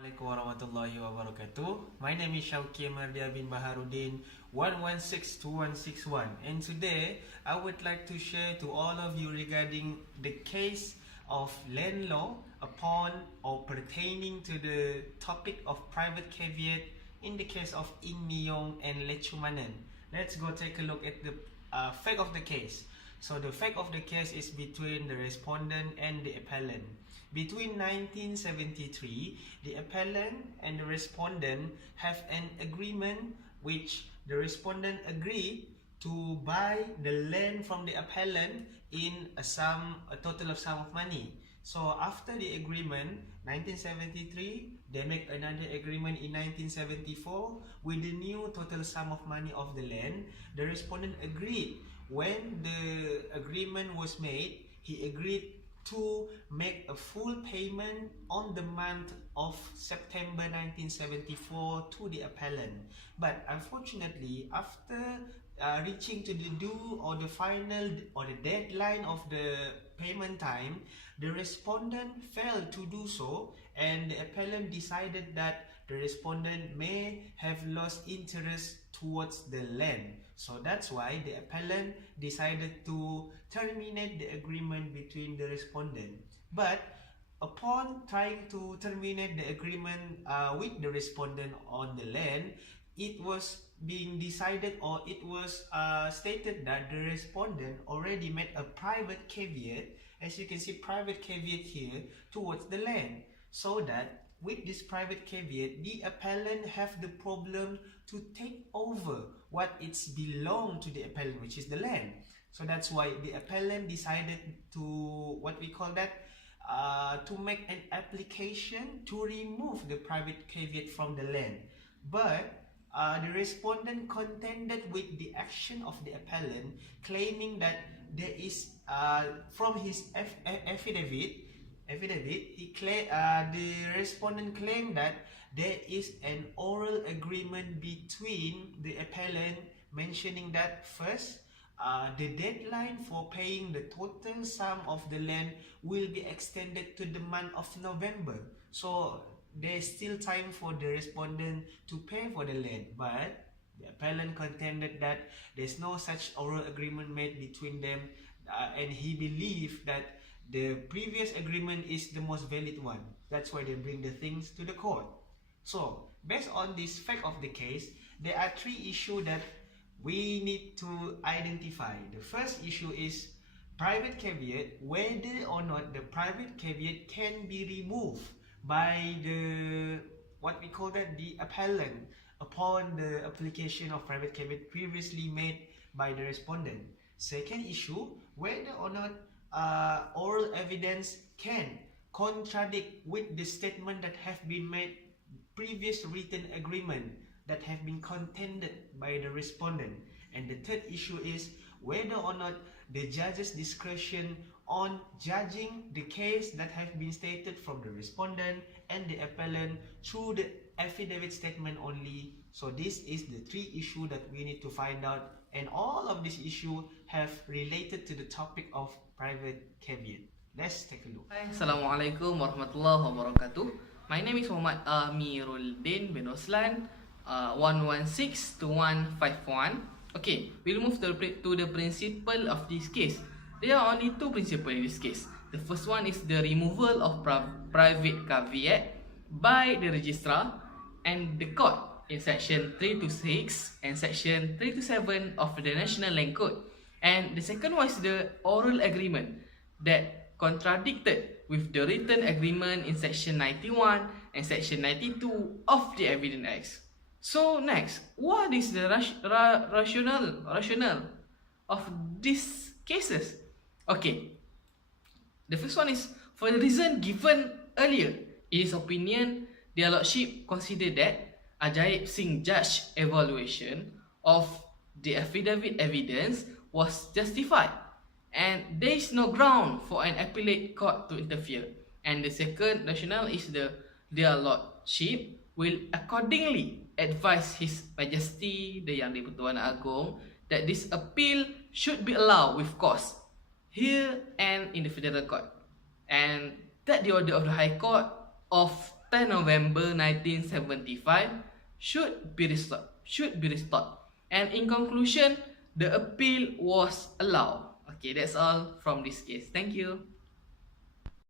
Assalamualaikum warahmatullahi wabarakatuh. My name is Syauqi Mardia bin Baharudin 1162161, and today I would like to share to all of you regarding the case of land law upon or pertaining to the topic of private caveat in the case of Eng Mee Yong and Letchumanan. Let's go take a look at the fact of the case. So the fact of the case is between the respondent and the appellant. Between 1973, the appellant and the respondent have an agreement which the respondent agreed to buy the land from the appellant in a total of sum of money. So after the agreement, 1973, they make another agreement in 1974 with the new total sum of money of the land. The respondent agreed. When the agreement was made, he agreed to make a full payment on the month of September 1974 to the appellant. But unfortunately, after reaching to the due or the final or the deadline of the payment time, the respondent failed to do so, and the appellant decided that the respondent may have lost interest towards the land. So that's why the appellant decided to terminate the agreement between the respondent. But upon trying to terminate the agreement with the respondent on the land, it was being decided, or it was stated that the respondent already made a private caveat, as you can see private caveat here, towards the land, so that with this private caveat, the appellant have the problem to take over what it's belong to the appellant, which is the land. So that's why the appellant decided to, what we call that, to make an application to remove the private caveat from the land. But the respondent contended with the action of the appellant, claiming that there is, from his affidavit, the respondent claimed that there is an oral agreement between the appellant, mentioning that first, the deadline for paying the total sum of the land will be extended to the month of November. So there's still time for the respondent to pay for the land, but the appellant contended that there's no such oral agreement made between them, and he believed that the previous agreement is the most valid one. That's why they bring the things to the court. So, based on this fact of the case, there are three issues that we need to identify. The first issue is private caveat, whether or not the private caveat can be removed by the, what we call that, the appellant, upon the application of private caveat previously made by the respondent. Second issue, whether or not oral evidence can contradict with the statement that have been made, previous written agreement that have been contended by the respondent. And the third issue is whether or not the judge's discretion on judging the case that have been stated from the respondent and the appellant through the affidavit statement only. So this is the three issues that we need to find out, and all of these issues have related to the topic of private caveat. Let's take a look. Assalamualaikum warahmatullahi wabarakatuh. My name is Mohd Amiruldin bin Roslan, 1162151. Okay, we'll move to the principle of this case. There are only two principles in this case. The first one is the removal of private caveat by the registrar and the court in section 326 and section 327 of the National Land Code. And the second one is the oral agreement that contradicted with the written agreement in section 91 and section 92 of the Evidence Act. So next, what is the rationale of these cases? Okay, the first one is for the reason given earlier. In his opinion, their lordship considered that Ajaib Singh judge evaluation of the affidavit evidence was justified, and there is no ground for an appellate court to interfere. And the second rationale is their lordship will accordingly advise His Majesty the Yang di-Pertuan Agong that this appeal should be allowed with cause here and in the federal court, and that the order of the High Court of 10 November 1975 should be restored. And in conclusion, the appeal was allowed. Okay, that's all from this case. Thank you.